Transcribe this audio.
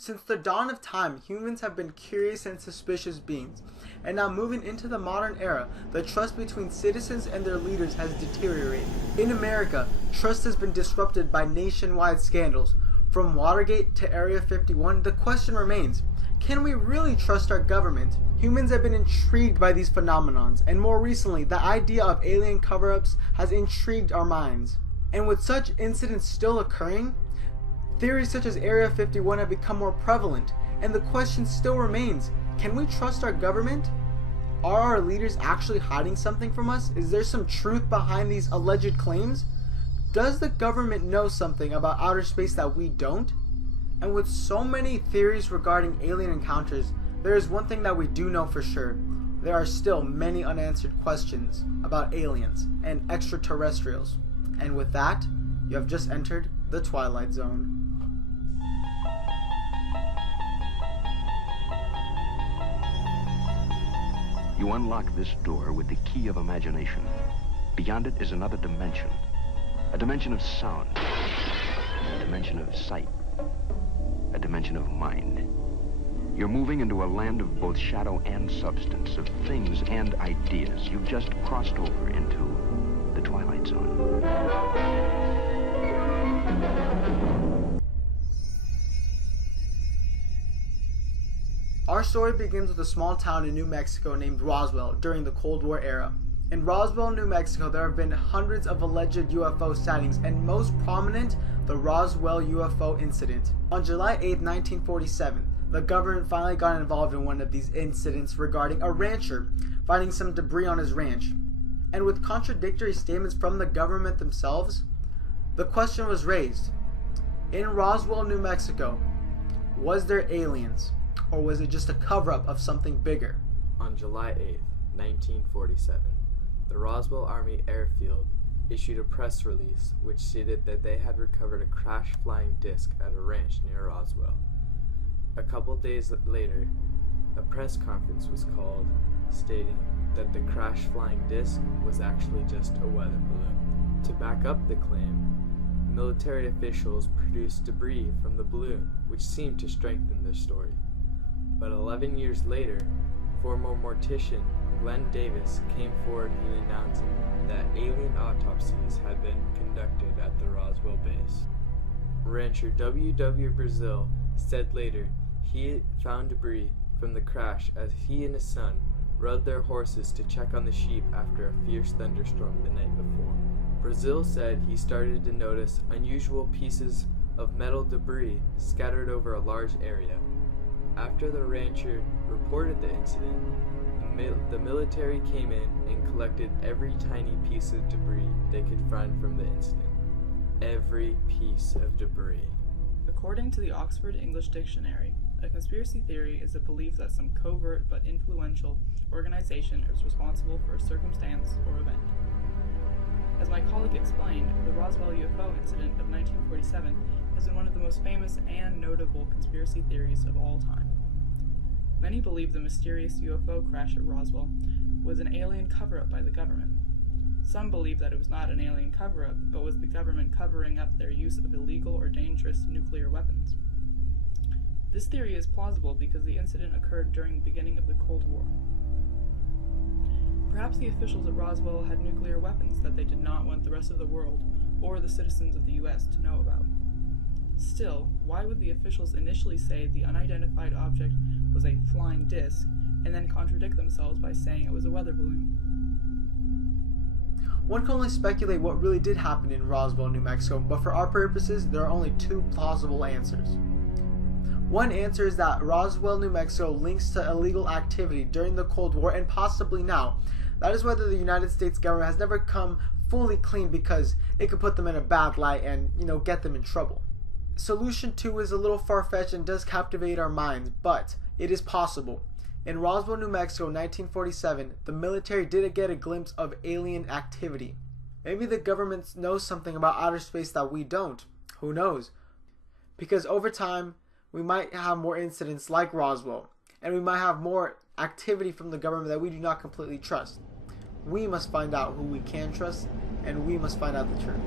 Since the dawn of time, humans have been curious and suspicious beings, and now moving into the modern era, the trust between citizens and their leaders has deteriorated. In America, trust has been disrupted by nationwide scandals. From Watergate to Area 51, the question remains, can we really trust our government? Humans have been intrigued by these phenomenons, and more recently, the idea of alien cover-ups has intrigued our minds. And with such incidents still occurring, theories such as Area 51 have become more prevalent, and the question still remains, can we trust our government? Are our leaders actually hiding something from us? Is there some truth behind these alleged claims? Does the government know something about outer space that we don't? And with so many theories regarding alien encounters, there is one thing that we do know for sure. There are still many unanswered questions about aliens and extraterrestrials. And with that, you have just entered the Twilight Zone. You unlock this door with the key of imagination. Beyond it is another dimension. A dimension of sound. A dimension of sight. A dimension of mind. You're moving into a land of both shadow and substance, of things and ideas. You've just crossed over into the Twilight Zone. Our story begins with a small town in New Mexico named Roswell during the Cold War era. In Roswell, New Mexico, there have been hundreds of alleged UFO sightings, and most prominent, the Roswell UFO incident. On July 8, 1947, the government finally got involved in one of these incidents regarding a rancher finding some debris on his ranch. And with contradictory statements from the government themselves, the question was raised. In Roswell, New Mexico, was there aliens? Or was it just a cover-up of something bigger? On July 8, 1947, the Roswell Army Airfield issued a press release which stated that they had recovered a crashed flying disc at a ranch near Roswell. A couple days later, a press conference was called, stating that the crashed flying disc was actually just a weather balloon. To back up the claim, military officials produced debris from the balloon, which seemed to strengthen their story. But 11 years later, former mortician Glenn Davis came forward and announced that alien autopsies had been conducted at the Roswell base. Rancher W. Brazil said later he found debris from the crash as he and his son rode their horses to check on the sheep after a fierce thunderstorm the night before. Brazil said he started to notice unusual pieces of metal debris scattered over a large area. After the rancher reported the incident, the military came in and collected every tiny piece of debris they could find from the incident. Every piece of debris. According to the Oxford English Dictionary, a conspiracy theory is a belief that some covert but influential organization is responsible for a circumstance or event. As my colleague explained, the Roswell UFO incident of 1947 has been one of the most famous and notable conspiracy theories of all time. Many believe the mysterious UFO crash at Roswell was an alien cover-up by the government. Some believe that it was not an alien cover-up, but was the government covering up their use of illegal or dangerous nuclear weapons. This theory is plausible because the incident occurred during the beginning of the Cold War. Perhaps the officials at Roswell had nuclear weapons that they did not want the rest of the world or the citizens of the US to know about. Still, why would the officials initially say the unidentified object was a flying disc and then contradict themselves by saying it was a weather balloon? One can only speculate what really did happen in Roswell, New Mexico, but for our purposes, there are only two plausible answers. One answer is that Roswell, New Mexico links to illegal activity during the Cold War and possibly now. That is whether the United States government has never come fully clean because it could put them in a bad light and, get them in trouble. Solution 2 is a little far-fetched and does captivate our minds, but it is possible. In Roswell, New Mexico, 1947, the military did get a glimpse of alien activity. Maybe the government knows something about outer space that we don't. Who knows? Because over time, we might have more incidents like Roswell, and we might have more activity from the government that we do not completely trust. We must find out who we can trust, and we must find out the truth.